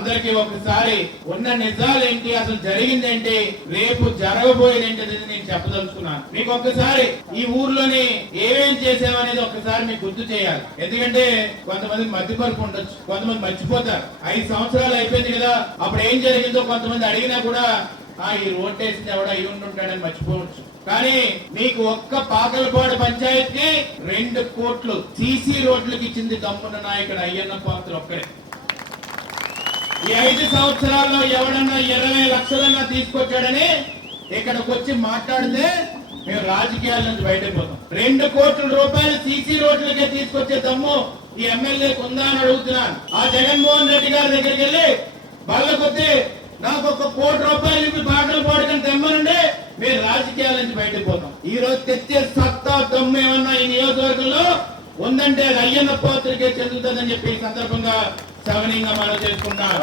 అందరికీ ఒకసారి ఉన్న నిజాలు ఏంటి? అసలు జరిగిందేంటి? రేపు జరగబోయేది ఏంటి అనేది నేను చెప్పదలుచుకున్నాను. మీకు ఒక్కసారి ఈ ఊర్లోని ఏమేం చేసామనేది ఒక్కసారి మీకు గుర్తు చేయాలి. ఎందుకంటే కొంతమంది మధ్యపరుపు ఉండొచ్చు కొంతమంది మర్చిపోతారు. ఐదు సంవత్సరాలు అయిపోయింది కదా అప్పుడు ఏం జరిగిందో కొంతమంది అడిగినా కూడా ఆ ఈ రోడ్ వేసింది ఎవడో అయి ఉంటుంటాడని మర్చిపోవచ్చు. కానీ మీకు ఒక్క పాకలపాడు పంచాయతీకి రెండు కోట్లు సీసీ రోడ్లకు ఇచ్చింది దమ్మున్న నాయకుడు అయ్యన్న పాత్ర ఒక్కడే. ఈ ఐదు సంవత్సరాల్లో ఎవడన్నా ఇరవై లక్షలన్నా తీసుకొచ్చాడని ఇక్కడికి వచ్చి మాట్లాడితే మేము రాజకీయాల నుంచి బయటపోతాం రెండు కోట్ల రూపాయలు సీసీ రోడ్లకే తీసుకొచ్చే దమ్ము ఈ ఎమ్మెల్యేకి ఉందా అని అడుగుతున్నాను. ఆ జగన్మోహన్ రెడ్డి గారి దగ్గరికి వెళ్ళి బల్ల కొద్ది నాకు ఒక కోటి రూపాయలు ఇవి బాటలు పోవడానికి తెమ్మనండి మీరు రాజకీయాల నుంచి బయటకు పోతాం. ఈ రోజు తెచ్చే సత్తా దమ్ము ఏమన్నా ఈ నియోజకవర్గంలో ఉందంటే అది అయ్యన్న పోత్రికే చెందుతుందని చెప్పి సందర్భంగా సవనీయంగా మనం చేసుకున్నాం